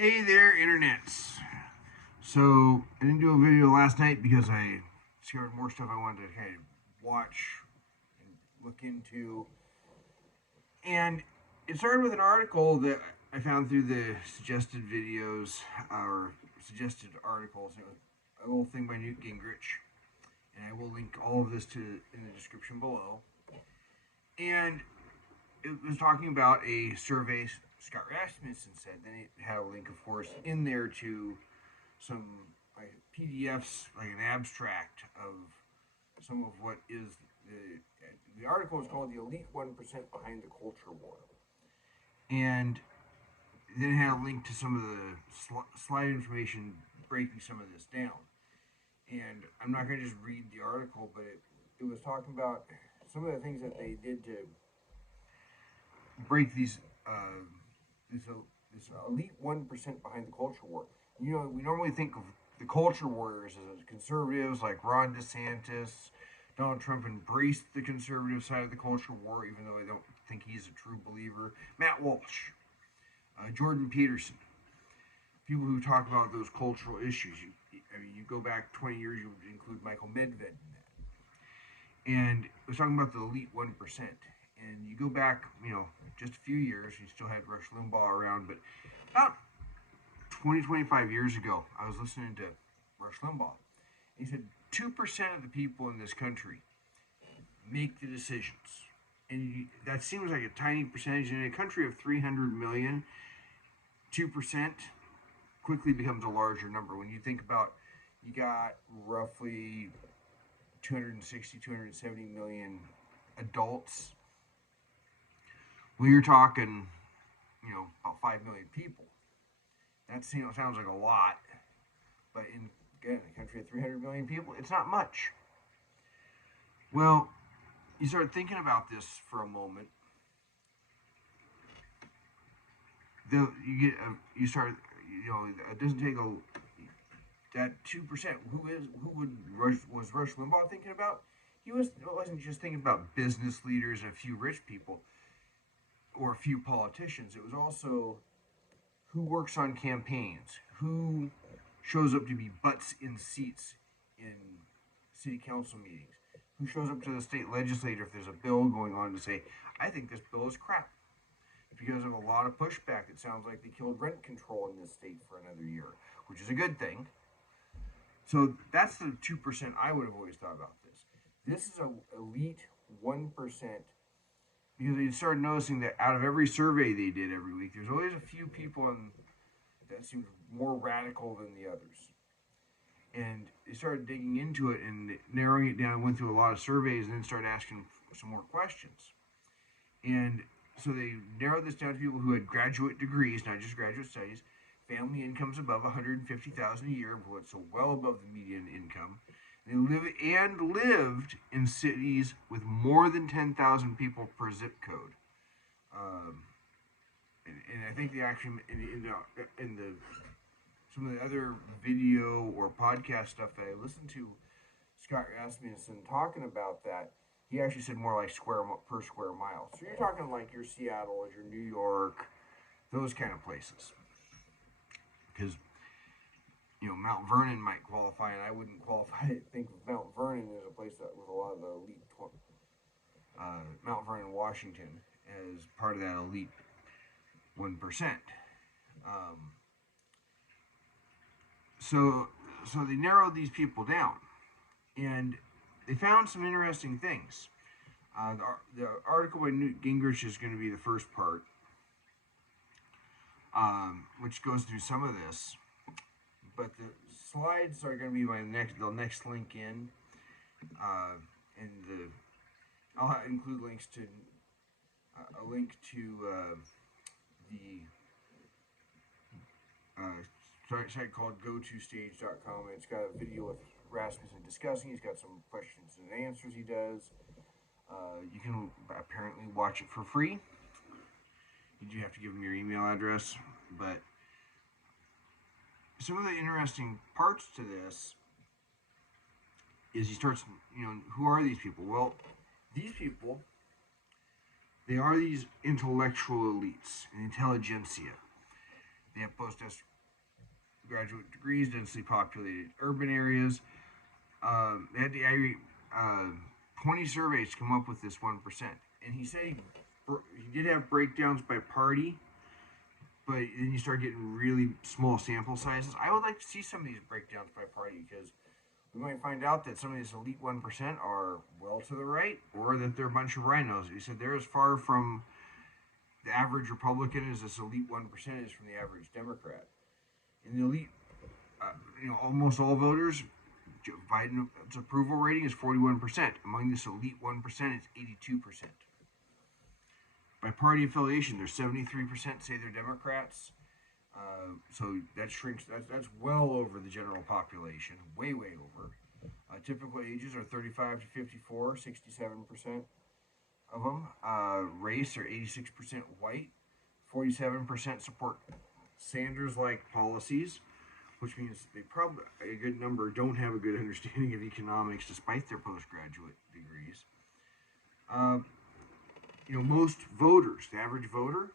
Hey there, internets. So, I didn't do a video last night because I discovered more stuff I wanted to kind of watch and look into. And it started with an article that I found through the suggested videos or suggested articles. It was a little thing by Newt Gingrich. And I will link all of this to in the description below. And it was talking about a survey Scott Rasmussen said. Then it had a link, of course, in there to some like PDFs, like an abstract of some of what is the article is called "The Elite 1% Behind the Culture War," and then it had a link to some of the slide information breaking some of this down. And I'm not going to just read the article, but it was talking about some of the things that they did to break these this elite 1% behind the culture war. You know, we normally think of the culture warriors as conservatives like Ron DeSantis. Donald Trump embraced the conservative side of the culture war, even though I don't think he's a true believer. Matt Walsh, Jordan Peterson, people who talk about those cultural issues. You go back 20 years, you would include Michael Medved in that. And it was talking about the elite 1%. And you go back, just a few years, you still had Rush Limbaugh around, but about 20, 25 years ago, I was listening to Rush Limbaugh. He said 2% of the people in this country make the decisions. And that seems like a tiny percentage. In a country of 300 million, 2% quickly becomes a larger number. When you think about, you got roughly 260, 270 million adults. Well, you're talking, about 5 million people. That sounds like a lot, but in a country of 300 million people, it's not much. Well, you start thinking about this for a moment. It doesn't take that 2%. Was Rush Limbaugh thinking about? Wasn't just thinking about business leaders and a few rich people or a few politicians. It was also who works on campaigns, who shows up to be butts in seats in city council meetings, who shows up to the state legislature if there's a bill going on to say, I think this bill is crap. Because of a lot of pushback, it sounds like they killed rent control in this state for another year, which is a good thing. So that's the 2% I would have always thought about this. This is an elite 1%, because they started noticing that out of every survey they did every week, there's always a few people that seemed more radical than the others. And they started digging into it and narrowing it down, went through a lot of surveys, and then started asking some more questions. And so they narrowed this down to people who had graduate degrees, not just graduate studies, family incomes above $150,000 a year, so well above the median income. They lived in cities with more than 10,000 people per zip code. And I think in some of the other video or podcast stuff that I listened to, Scott Rasmussen talking about that, he actually said more like per square mile. So you're talking like your Seattle, your New York, those kind of places. Because Mount Vernon might qualify, and I wouldn't qualify. I think Mount Vernon is a place that with a lot of the elite. Mount Vernon, Washington, as part of that elite 1%. So they narrowed these people down, and they found some interesting things. The article by Newt Gingrich is going to be the first part, which goes through some of this. But the slides are going to be the next link in, and I'll include links to a link to the site called GoToStage.com. It's got a video with Rasmussen discussing. He's got some questions and answers he does. You can apparently watch it for free. You do have to give him your email address, but some of the interesting parts to this is he starts, who are these people? Well, these people, they are these intellectual elites, an intelligentsia. They have postgraduate degrees, densely populated urban areas. They had 20 surveys to come up with this 1%. And he said he did have breakdowns by party, but then you start getting really small sample sizes. I would like to see some of these breakdowns by party because we might find out that some of these elite 1% are well to the right or that they're a bunch of rhinos. He said they're as far from the average Republican as this elite 1% is from the average Democrat. In the elite, almost all voters, Biden's approval rating is 41%. Among this elite 1%, it's 82%. By party affiliation, there's 73% say they're Democrats. So that shrinks. That's well over the general population, way over. Typical ages are 35 to 54, 67% of them. Race are 86% white, 47% support Sanders-like policies, which means they probably a good number don't have a good understanding of economics despite their postgraduate degrees. Most voters, the average voter,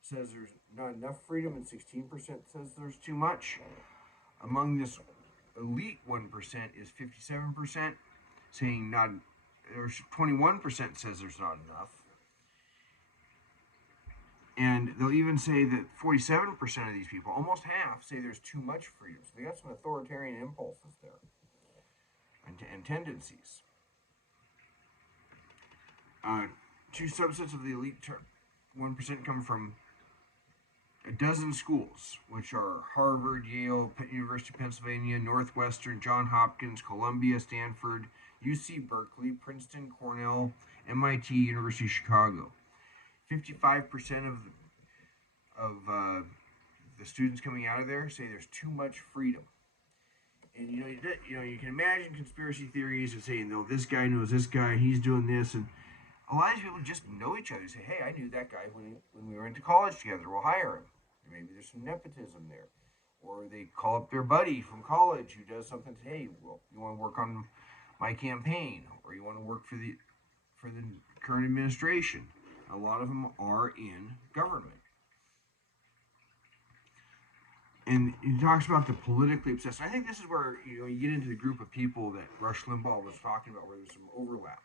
says there's not enough freedom, and 16% says there's too much. Among this elite 1% is 57% saying not, or 21% says there's not enough. And they'll even say that 47% of these people, almost half, say there's too much freedom. So they got some authoritarian impulses there and tendencies. Two subsets of the elite 1% come from a dozen schools, which are Harvard, Yale, University of Pennsylvania, Northwestern, Johns Hopkins, Columbia, Stanford, UC Berkeley, Princeton, Cornell, MIT, University of Chicago. 55% of the students coming out of there say there's too much freedom. And you can imagine conspiracy theories and saying, no, this guy knows this guy, he's doing this, and a lot of people just know each other. Say, hey, I knew that guy when we went to college together. We'll hire him. Maybe there's some nepotism there. Or they call up their buddy from college who does something. Hey, well, you want to work on my campaign, or you want to work for the current administration. A lot of them are in government. And he talks about the politically obsessed. I think this is where you get into the group of people that Rush Limbaugh was talking about, where there's some overlap.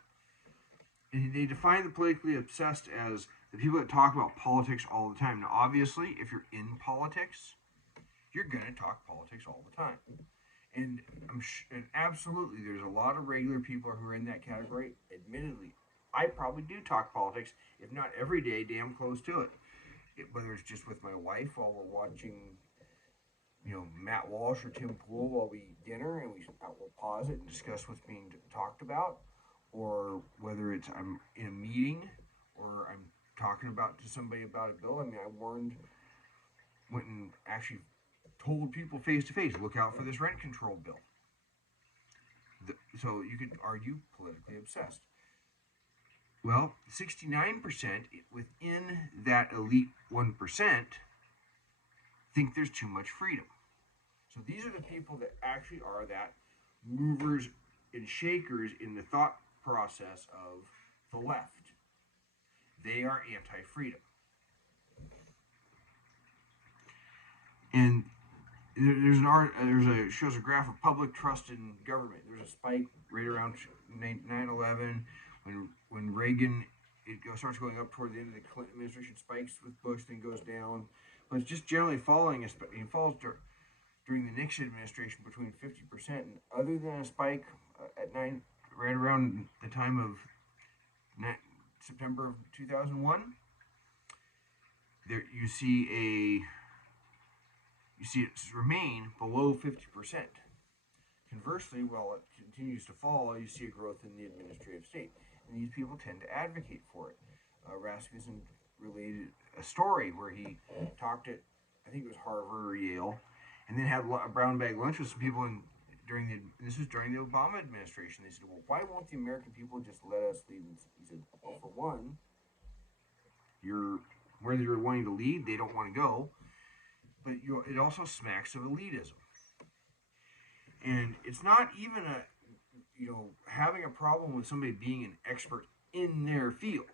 And they define the politically obsessed as the people that talk about politics all the time. Now, obviously, if you're in politics, you're going to talk politics all the time. And and absolutely, there's a lot of regular people who are in that category. Admittedly, I probably do talk politics, if not every day, damn close to it. Whether it's just with my wife while we're watching, Matt Walsh or Tim Pool while we eat dinner, and we'll pause it and discuss what's being talked about, or whether it's I'm in a meeting or I'm talking to somebody about a bill. I mean, I went and actually told people face to face, look out for this rent control bill. So you could argue politically obsessed. Well, 69% within that elite 1% think there's too much freedom. So these are the people that actually are that movers and shakers in the thought process of the left. They are anti-freedom. And shows a graph of public trust in government. There's a spike right around 9/11 when Reagan starts going up toward the end of the Clinton administration, spikes with Bush, then goes down. But it's just generally falling. It falls during the Nixon administration between 50%. And other than a spike right around the time of September of 2001, there you see it remain below 50%. Conversely, while it continues to fall, you see a growth in the administrative state. And these people tend to advocate for it. Rasmussen related a story where he talked at, I think it was Harvard or Yale, and then had a brown bag lunch with some people this was during the Obama administration. They said, well, why won't the American people just let us lead? And he said, well, for one, whether you're wanting to lead, they don't want to go. But it also smacks of elitism. And it's not even having a problem with somebody being an expert in their field.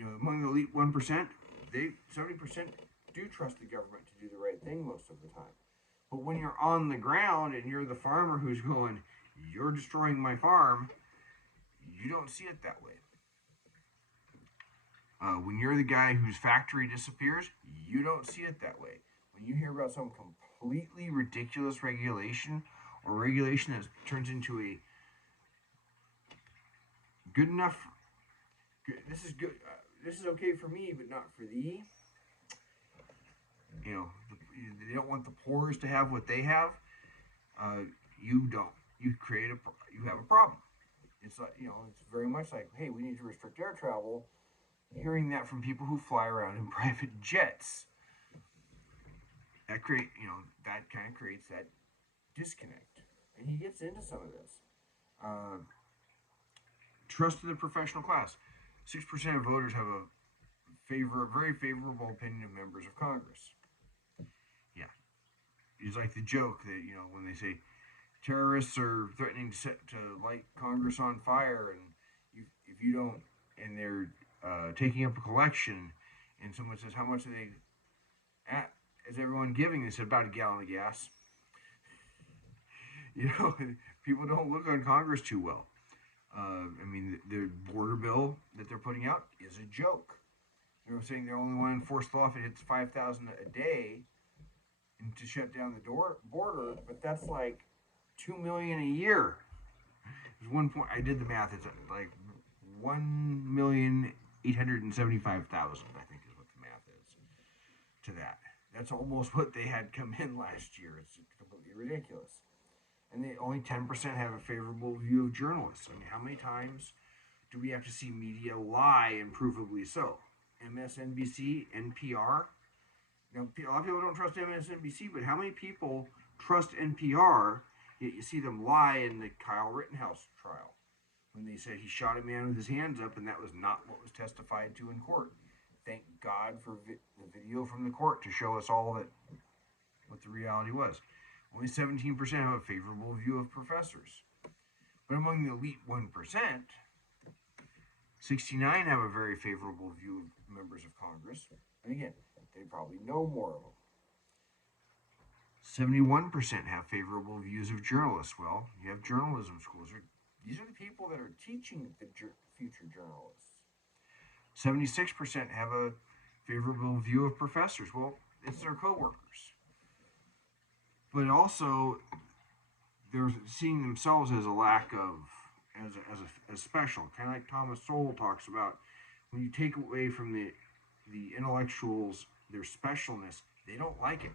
Among the elite 1%, 70% do trust the government to do the right thing most of the time. But when you're on the ground and you're the farmer who's going, you're destroying my farm, you don't see it that way. When you're the guy whose factory disappears, you don't see it that way. When you hear about some completely ridiculous regulation or regulation that turns into a good enough, this is good, this is okay for me, but not for thee. You know, they don't want the poorest to have what they have. You don't. You have a problem. It's like, it's very much like, hey, we need to restrict air travel. Hearing that from people who fly around in private jets, that kind of creates that disconnect. And he gets into some of this. Trust in the professional class. 6% of voters have a very favorable opinion of members of Congress. Yeah, it's like the joke that when they say terrorists are threatening to light Congress on fire, and if you don't, and they're taking up a collection, and someone says, how much are they is everyone giving? They said, about a gallon of gas. People don't look on Congress too well. The border bill that they're putting out is a joke. They're saying they only want to enforce the law if it hits 5,000 a day and to shut down the border, but that's like 2 million a year. There's one point, I did the math, it's like 1,875,000, I think is what the math is to that. That's almost what they had come in last year. It's completely ridiculous. And only 10% have a favorable view of journalists. How many times do we have to see media lie, and provably so? MSNBC, NPR. Now, a lot of people don't trust MSNBC, but how many people trust NPR, yet you see them lie in the Kyle Rittenhouse trial when they said he shot a man with his hands up, and that was not what was testified to in court. Thank God for the video from the court to show us all what the reality was. Only 17% have a favorable view of professors. But among the elite 1%, 69 have a very favorable view of members of Congress. And again, they probably know more of them. 71% have favorable views of journalists. Well, you have journalism schools. These are the people that are teaching the future journalists. 76% have a favorable view of professors. Well, it's their coworkers. But also, they're seeing themselves as a lack of, as special. Kind of like Thomas Sowell talks about, when you take away from the intellectuals their specialness, they don't like it.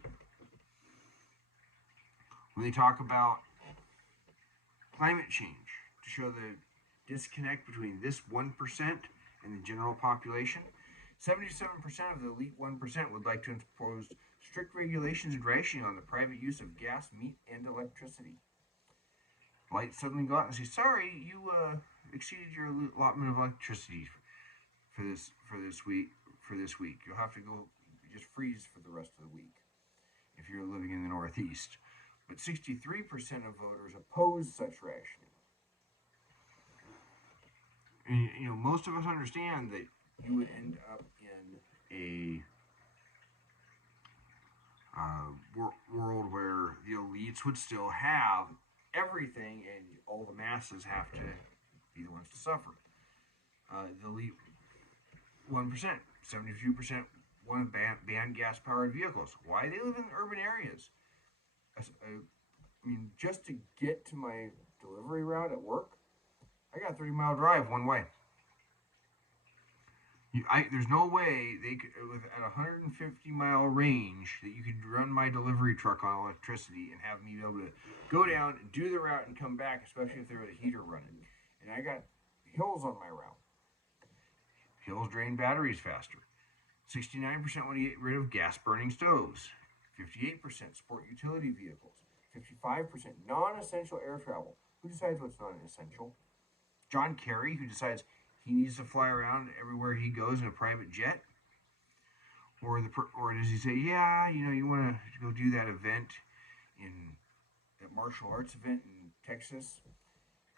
When they talk about climate change, to show the disconnect between this 1% and the general population, 77% of the elite 1% would like to impose strict regulations and rationing on the private use of gas, meat, and electricity. Lights suddenly go out and say, sorry, you exceeded your allotment of electricity for this week. You'll have to go just freeze for the rest of the week if you're living in the Northeast. But 63% of voters oppose such rationing. And, most of us understand that you would end up in a world where the elites would still have everything and all the masses have to be the ones to suffer. The elite 1%, 72% want to ban gas-powered vehicles. Why? They live in urban areas. Just to get to my delivery route at work, I got a 30-mile drive one way. There's no way they could, at a 150-mile range, that you could run my delivery truck on electricity and have me be able to go down and do the route and come back, especially if there was a heater running. And I got hills on my route. Hills drain batteries faster. 69% want to get rid of gas-burning stoves. 58% support utility vehicles. 55% non-essential air travel. Who decides what's non-essential? John Kerry, who decides he needs to fly around everywhere he goes in a private jet? Or does he say, yeah, you want to go do that event, that martial arts event in Texas?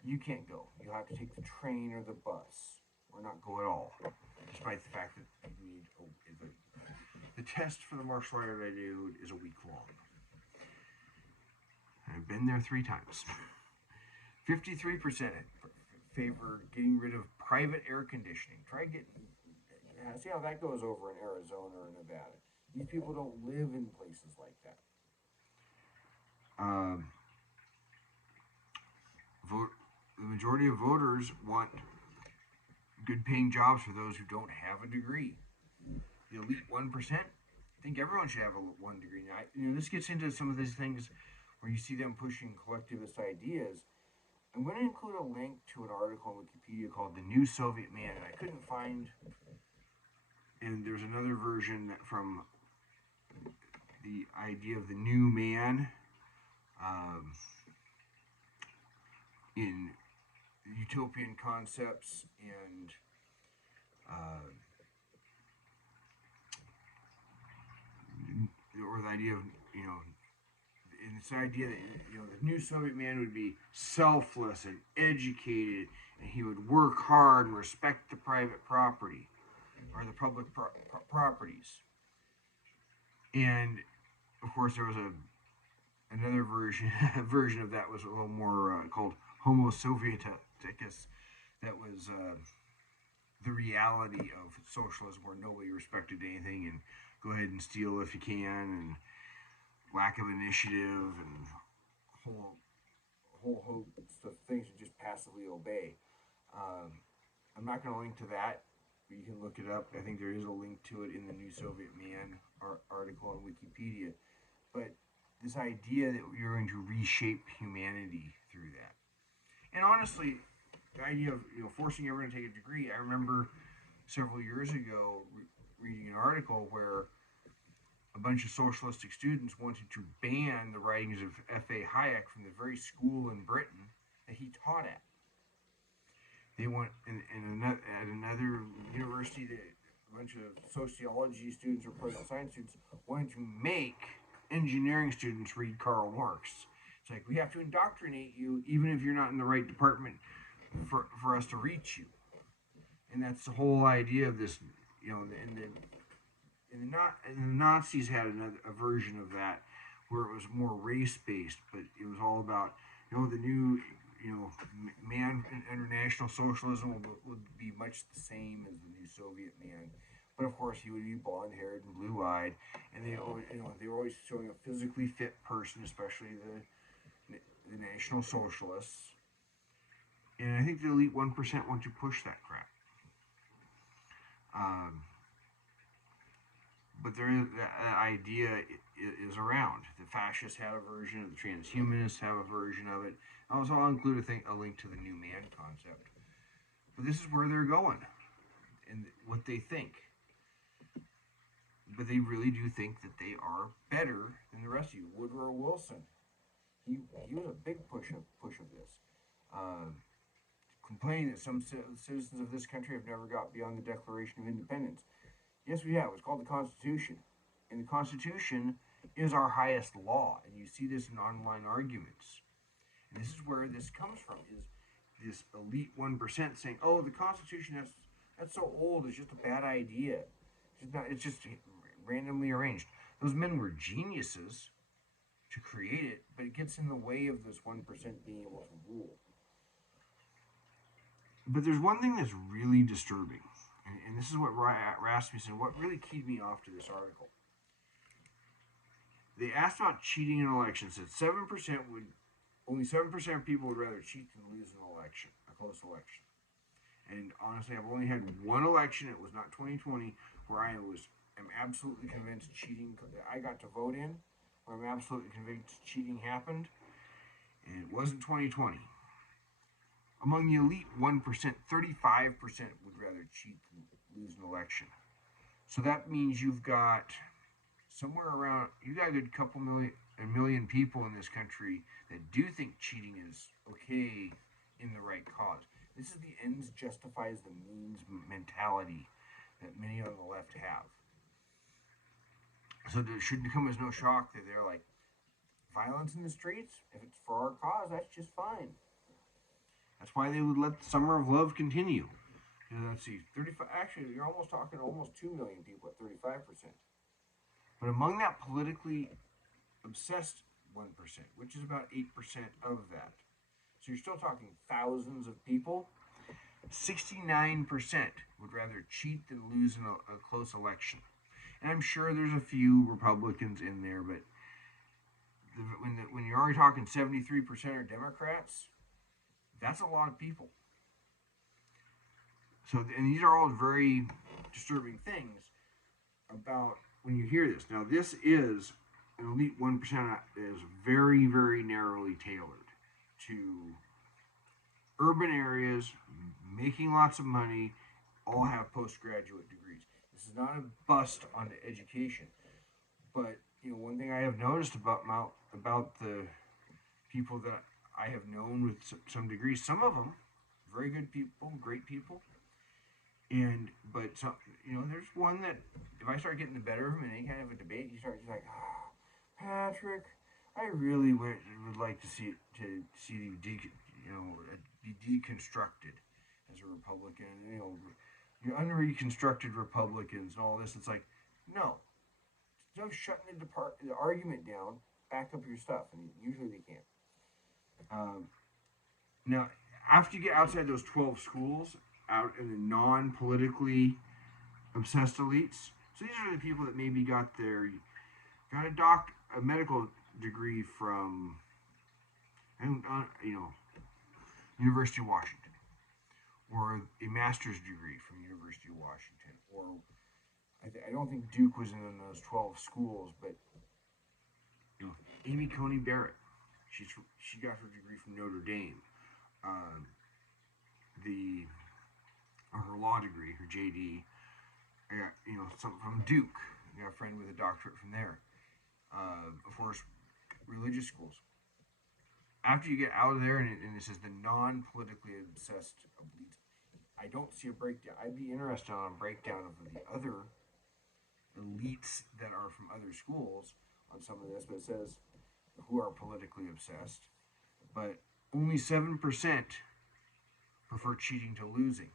You can't go. You'll have to take the train or the bus, or not go at all, despite the fact that you need the The test for the martial art I do is a week long. I've been there 3 times. 53% favor getting rid of private air conditioning. Try getting, see how that goes over in Arizona or Nevada. These people don't live in places like that. The majority of voters want good paying jobs for those who don't have a degree. The elite 1%, I think everyone should have a 1 degree. Now, this gets into some of these things where you see them pushing collectivist ideas. I'm going to include a link to an article on Wikipedia called The New Soviet Man, and I couldn't find, and there's another version from the idea of the new man in utopian concepts and or the idea of, and this idea that, the new Soviet man would be selfless and educated, and he would work hard and respect the private property or the public properties. And of course, there was another version of that was a little more called Homo Sovieticus. That was the reality of socialism, where nobody respected anything and go ahead and steal if you can, and lack of initiative, and whole host of things to just passively obey. I'm not going to link to that, but you can look it up. I think there is a link to it in the New Soviet Man article on Wikipedia. But this idea that you're going to reshape humanity through that. And honestly, the idea of forcing everyone to take a degree, I remember several years ago reading an article where a bunch of socialistic students wanted to ban the writings of F.A. Hayek from the very school in Britain that he taught at. They want, at another university, a bunch of sociology students or political science students wanted to make engineering students read Karl Marx. It's like, we have to indoctrinate you even if you're not in the right department for us to reach you. And that's the whole idea of this, and the Nazis had a version of that where it was more race-based, but it was all about, the new, man international socialism would be much the same as the new Soviet man. But of course, he would be blonde-haired and blue-eyed, and they were always showing a physically fit person, especially the National Socialists. And I think the elite 1% want to push that crap. But there is that idea is around. The fascists have a version of it. The transhumanists have a version of it. Also, I'll include a link to the new man concept. But this is where they're going and what they think. But they really do think that they are better than the rest of you. Woodrow Wilson, he was a big push of this. Complaining that some citizens of this country have never got beyond the Declaration of Independence. Yes, we have. It's called the Constitution. And the Constitution is our highest law. And you see this in online arguments. And this is where this comes from, is this elite 1% saying, oh, the Constitution, that's so old, it's just a bad idea. It's just randomly arranged. Those men were geniuses to create it, but it gets in the way of this 1% being able to rule. But there's one thing that's really disturbing. And this is what Rasmussen, what really keyed me off to this article. They asked about cheating in elections. Said only 7% of people would rather cheat than lose an election, a close election. And honestly, I've only had one election. It was not 2020, where I am absolutely convinced cheating. I got to vote in, where I'm absolutely convinced cheating happened, and it wasn't 2020. Among the elite 1%, 35% would rather cheat than lose an election. So that means you've got a good a million people in this country that do think cheating is okay in the right cause. This is the ends justifies the means mentality that many on the left have. So it shouldn't come as no shock that they're like, violence in the streets, if it's for our cause, that's just fine. That's why they would let the Summer of Love continue. Let's see, 35. Actually, you're almost talking almost 2 million people at 35%. But among that politically obsessed 1%, which is about 8% of that, so you're still talking thousands of people, 69% would rather cheat than lose in a close election. And I'm sure there's a few Republicans in there, but when you're already talking 73% are Democrats, that's a lot of people. So, and these are all very disturbing things about when you hear this. Now, this is an elite 1% is very, very narrowly tailored to urban areas, making lots of money, all have postgraduate degrees. This is not a bust on the education, but one thing I have noticed about the people that I have known with some degrees, some of them very good people, great people, but some, there's one that if I start getting the better of him in any kind of a debate, he starts like, oh, Patrick, I really would like to see you be deconstructed as a Republican. You're unreconstructed Republicans and all this. It's like, no, instead of shutting the argument down, back up your stuff, and usually they can't. Now, after you get outside those 12 schools, out in the non-politically obsessed elites, so these are the people that maybe got a medical degree from, University of Washington, or a master's degree from University of Washington, or I don't think Duke was in those 12 schools, but Amy Coney Barrett, she got her degree from Notre Dame. Her law degree, her JD, something from Duke. I got a friend with a doctorate from there. Of course, religious schools. After you get out of there, and it says the non-politically obsessed elites, I don't see a breakdown. I'd be interested on a breakdown of the other elites that are from other schools on some of this, but it says who are politically obsessed. But only 7% prefer cheating to losing.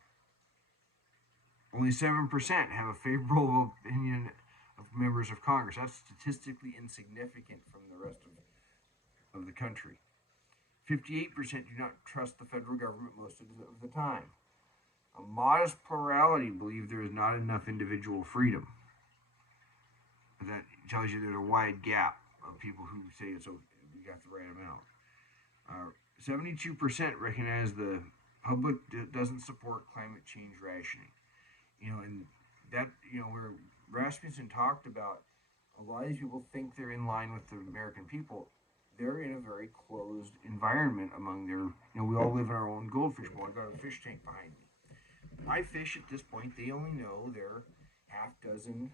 Only 7% have a favorable opinion of members of Congress. That's statistically insignificant from the rest of the country. 58% do not trust the federal government most of the time. A modest plurality believe there is not enough individual freedom. That tells you there's a wide gap of people who say it's okay, we got the right amount. 72% recognize the public doesn't support climate change rationing. And that, where Rasmussen talked about a lot of these people think they're in line with the American people. They're in a very closed environment among their, we all live in our own goldfish bowl. I got a fish tank behind me. My fish at this point, they only know their half dozen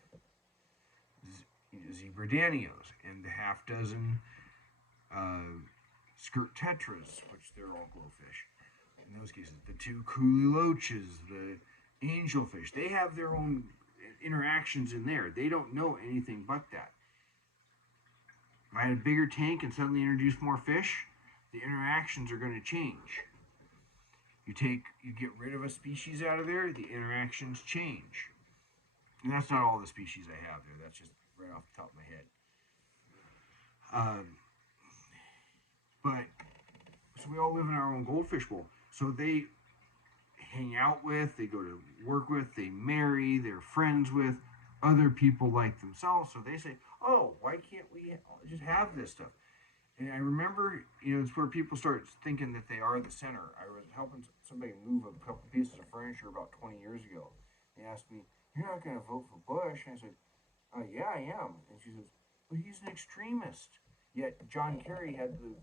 zebra danios and the half dozen skirt tetras, which they're all glowfish. In those cases, the two coolie loaches, the angelfish, they have their own interactions in there. They don't know anything but that. If I had a bigger tank and suddenly introduce more fish, the interactions are going to change. You get rid of a species out of there, the interactions change. And that's not all the species I have there. That's just right off the top of my head. So we all live in our own goldfish bowl. So they hang out with, they go to work with, they marry, they're friends with other people like themselves. So they say, oh, why can't we just have this stuff? And I remember, it's where people start thinking that they are the center. I was helping somebody move a couple pieces of furniture about 20 years ago. They asked me, you're not going to vote for Bush? And I said, yeah, I am. And she says, well, he's an extremist. Yet John Kerry had the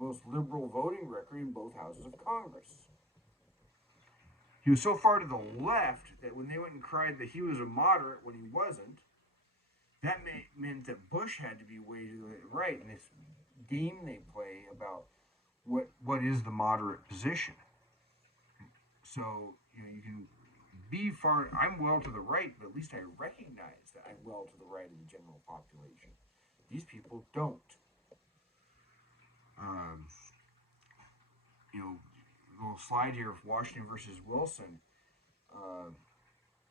most liberal voting record in both houses of Congress. He was so far to the left that when they went and cried that he was a moderate when he wasn't, that meant that Bush had to be way to the right in this game they play about what is the moderate position. So, you can be far, I'm well to the right, but at least I recognize that I'm well to the right of the general population. These people don't. Little slide here of Washington versus Wilson.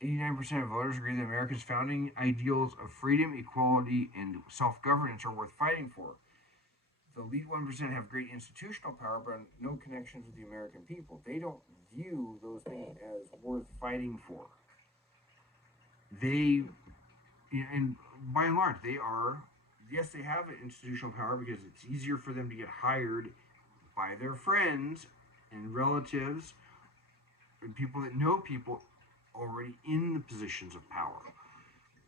89% of voters agree that America's founding ideals of freedom, equality, and self-governance are worth fighting for. The elite 1% have great institutional power, but no connections with the American people. They don't view those things as worth fighting for. They, and by and large, they are, yes, they have institutional power because it's easier for them to get hired by their friends and relatives and people that know people already in the positions of power.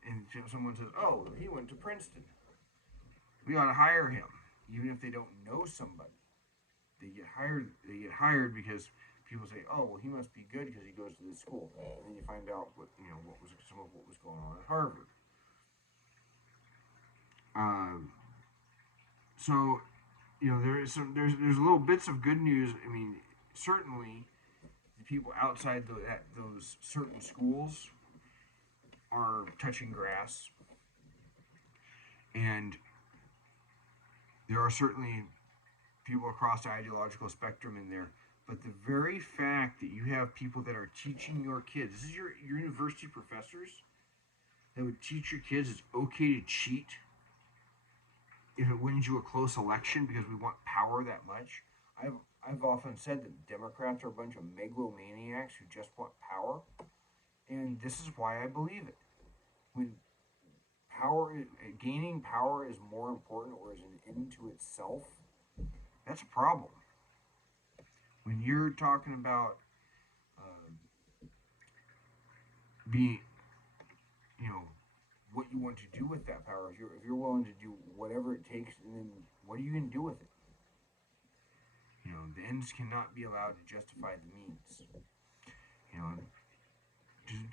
And someone says, oh, he went to Princeton. We ought to hire him. Even if they don't know somebody, they get hired. They get hired because people say, "Oh, well, he must be good because he goes to this school." And then you find out what was some of what was going on at Harvard. So, there's little bits of good news. I mean, certainly, the people outside those certain schools are touching grass, and there are certainly people across the ideological spectrum in there. But the very fact that you have people that are teaching your kids, this is your university professors that would teach your kids it's okay to cheat if it wins you a close election because we want power that much. I've often said that Democrats are a bunch of megalomaniacs who just want power, and this is why I believe it. When gaining power is more important or is an end to itself, that's a problem. When you're talking about being, what you want to do with that power, if you're willing to do whatever it takes, then what are you going to do with it? The ends cannot be allowed to justify the means.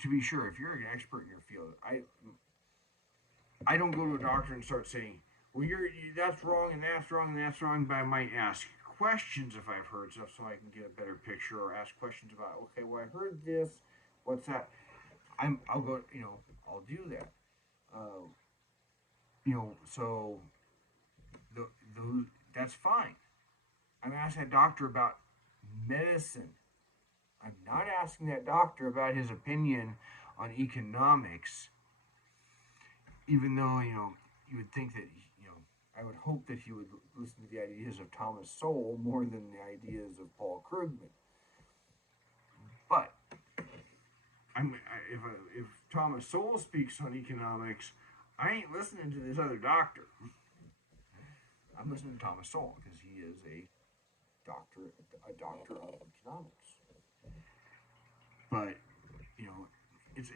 To be sure, if you're an expert in your field, I don't go to a doctor and start saying, well, that's wrong and that's wrong and that's wrong, but I might ask questions if I've heard stuff so I can get a better picture, or ask questions about, okay, well, I heard this, what's that? I'll go, I'll do that. So that's fine. I'm asking that doctor about medicine. I'm not asking that doctor about his opinion on economics, even though, you would think that, I would hope that he would listen to the ideas of Thomas Sowell more than the ideas of Paul Krugman. But if Thomas Sowell speaks on economics, I ain't listening to this other doctor. I'm listening to Thomas Sowell because he is a doctor of economics. But it's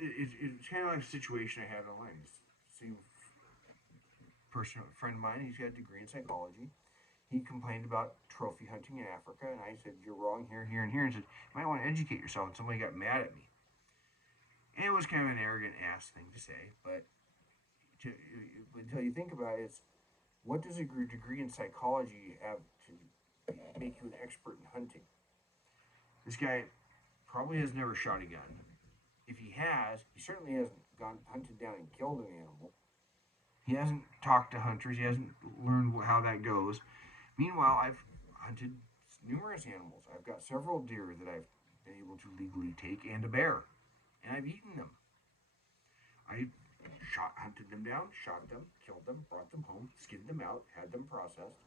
kind of like a situation I had online. See, a friend of mine, he's got a degree in psychology. He complained about trophy hunting in Africa, and I said, you're wrong here, here, and here. And said, you might want to educate yourself. And somebody got mad at me. And it was kind of an arrogant ass thing to say, but until you think about it, it's what does a degree in psychology have to make you an expert in hunting? This guy probably has never shot a gun. If he has, he certainly hasn't gone hunted down and killed an animal. He hasn't talked to hunters. He hasn't learned how that goes. Meanwhile, I've hunted numerous animals. I've got several deer that I've been able to legally take, and a bear. And I've eaten them. I hunted them down, shot them, killed them, brought them home, skinned them out, had them processed.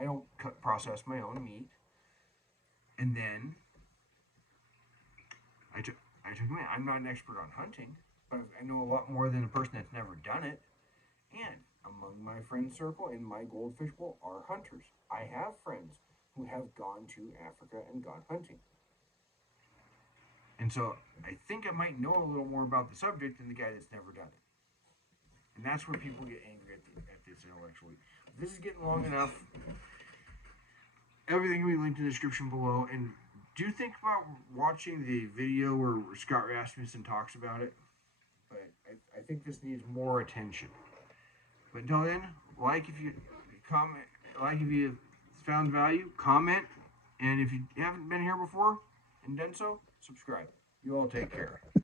I don't process my own meat. And then I took them in. I'm not an expert on hunting, but I know a lot more than a person that's never done it. And among my friend circle in my goldfish bowl are hunters. I have friends who have gone to Africa and gone hunting. And so I think I might know a little more about the subject than the guy that's never done it. And that's where people get angry at this intellectually. This is getting long enough. Everything will be linked in the description below. And do think about watching the video where Scott Rasmussen talks about it. But I think this needs more attention. But until then, like if you found value, comment, and if you haven't been here before and done so, subscribe. You all take care.